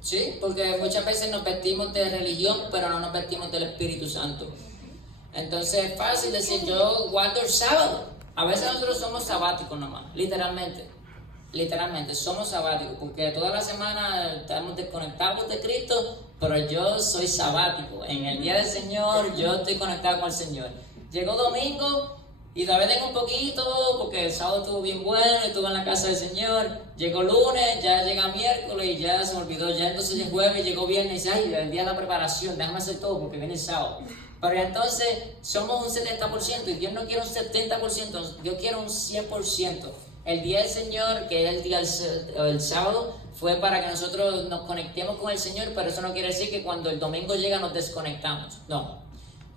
Sí, porque muchas veces nos vestimos de religión, pero no nos vestimos del Espíritu Santo. Entonces es fácil decir, yo guardo el sábado. A veces nosotros somos sabáticos nomás, literalmente somos sabáticos, porque toda la semana estamos desconectados de Cristo, pero yo soy sabático. En el día del Señor yo estoy conectado con el Señor. Llegó domingo y todavía tengo un poquito, porque el sábado estuvo bien bueno, estuve en la casa del Señor. Llegó lunes, ya llega miércoles y ya se me olvidó, ya entonces el jueves, llegó viernes y dice, ay, el día de la preparación, déjame hacer todo porque viene el sábado. Pero entonces somos un 70% y Dios no quiere un 70%, Dios quiere un 100%. El día del Señor, que es el día del sábado, fue para que nosotros nos conectemos con el Señor, pero eso no quiere decir que cuando el domingo llega nos desconectamos. No,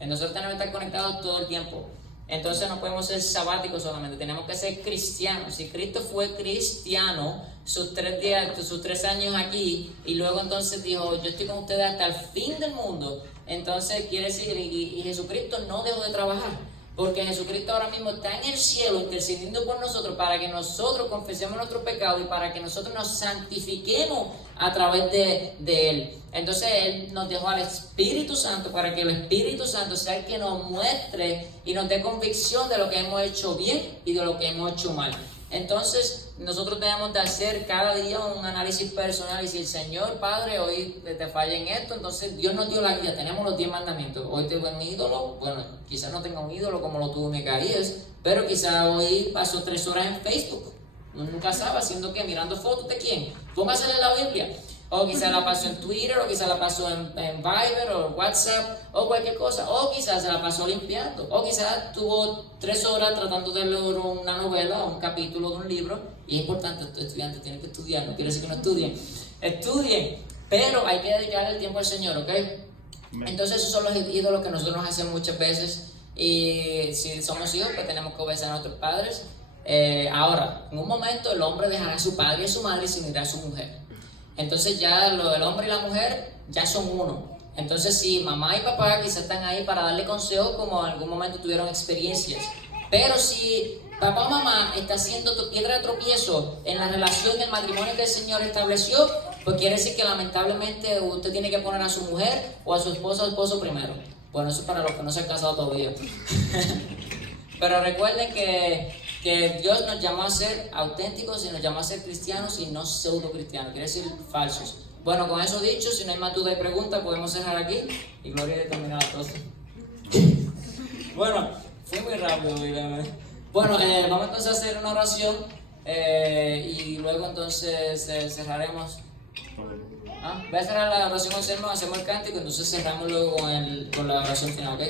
nosotros tenemos que estar conectados todo el tiempo. Entonces no podemos ser sabáticos solamente, tenemos que ser cristianos. Si Cristo fue cristiano sus 3 años aquí, y luego entonces dijo, yo estoy con ustedes hasta el fin del mundo, entonces quiere decir, y Jesucristo no dejó de trabajar, porque Jesucristo ahora mismo está en el cielo intercediendo por nosotros para que nosotros confesemos nuestros pecados y para que nosotros nos santifiquemos a través de Él. Entonces Él nos dejó al Espíritu Santo para que el Espíritu Santo sea el que nos muestre y nos dé convicción de lo que hemos hecho bien y de lo que hemos hecho mal. Entonces nosotros debemos de hacer cada día un análisis personal y decir, Señor Padre, hoy te fallé en esto, entonces Dios nos dio la guía, tenemos los 10 mandamientos. Hoy tengo un ídolo, bueno, quizás no tenga un ídolo como lo tuvo Micaías, pero quizás hoy pasó 3 horas en Facebook. Uno nunca sabe, haciendo qué, mirando fotos de quién. Póngase a leer la Biblia. O quizás la pasó en Twitter, o quizás la pasó en Viber, o WhatsApp, o cualquier cosa. O quizás se la pasó limpiando. O quizás tuvo 3 horas tratando de leer una novela o un capítulo de un libro. Y es importante, estudiantes tienen que estudiar, no quiere decir que no estudien. Estudien, pero hay que dedicarle el tiempo al Señor, ¿ok? Entonces esos son los ídolos que nosotros nos hacemos muchas veces. Y si somos hijos, pues tenemos que obedecer a nuestros padres. Ahora, en un momento el hombre dejará a su padre y a su madre y se unirá a su mujer. entonces ya el hombre y la mujer ya son uno. Entonces si mamá y papá quizás están ahí para darle consejos como en algún momento tuvieron experiencias, pero si papá o mamá está siendo tu piedra de tropiezo en la relación, en el matrimonio que el Señor estableció, pues quiere decir que lamentablemente usted tiene que poner a su mujer o a su esposa o esposo primero. Bueno, eso es para los que no se han casado todavía. Pero recuerden que Dios nos llamó a ser auténticos y nos llamó a ser cristianos y no pseudo cristianos, quiere decir falsos. Bueno, con eso dicho, si no hay más dudas y preguntas, podemos cerrar aquí y gloria a terminar la cosa. Bueno, fue muy rápido, bueno, vamos entonces a hacer una oración y luego entonces cerraremos. Voy a cerrar la oración con sermón, hacemos el cántico, entonces cerramos luego con la oración final, ¿ok?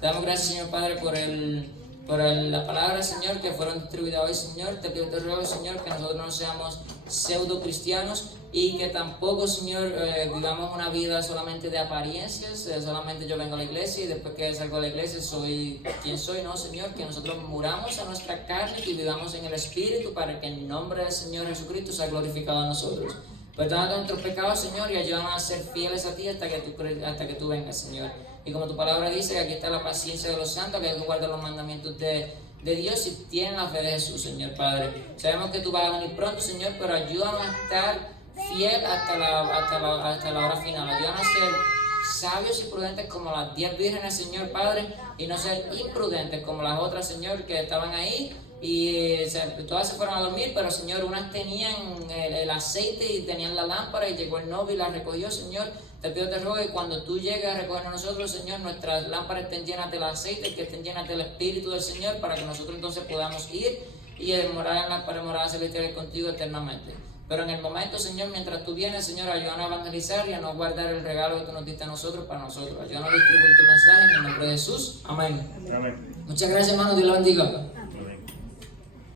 Te damos gracias, Señor Padre, por la palabra, Señor, que fueron distribuidas hoy, Señor. Te pido, te ruego, Señor, que nosotros no seamos pseudo cristianos y que tampoco, Señor, vivamos una vida solamente de apariencias, solamente yo vengo a la iglesia y después que salgo a la iglesia soy quien soy, no, Señor, que nosotros muramos a nuestra carne y vivamos en el Espíritu para que el nombre del Señor Jesucristo sea glorificado a nosotros. Perdona nuestros pecados, Señor, y ayúdanos a ser fieles a ti hasta que tú vengas, Señor. Y como tu palabra dice, que aquí está la paciencia de los santos, que hay que guardar los mandamientos de Dios y tienen la fe de Jesús, Señor Padre. Sabemos que tú vas a venir pronto, Señor, pero ayúdanos a estar fiel hasta la hora final. Ayúdanos a ser sabios y prudentes como las 10 vírgenes, Señor Padre, y no ser imprudentes como las otras, Señor, que estaban ahí. Y todas se fueron a dormir, pero Señor, unas tenían el aceite y tenían la lámpara y llegó el novio y la recogió, Señor. Te pido, te ruego que cuando tú llegues a recogernos a nosotros, Señor, nuestras lámparas estén llenas del aceite, que estén llenas del Espíritu del Señor, para que nosotros entonces podamos ir y morar en las moradas celestiales contigo eternamente. Pero en el momento, Señor, mientras tú vienes, Señor, ayúdanos a evangelizar y a no guardar el regalo que tú nos diste a nosotros para nosotros. Ayúdanos a distribuir tu mensaje en el nombre de Jesús. Amén. Amén. Muchas gracias, hermano. Dios lo bendiga.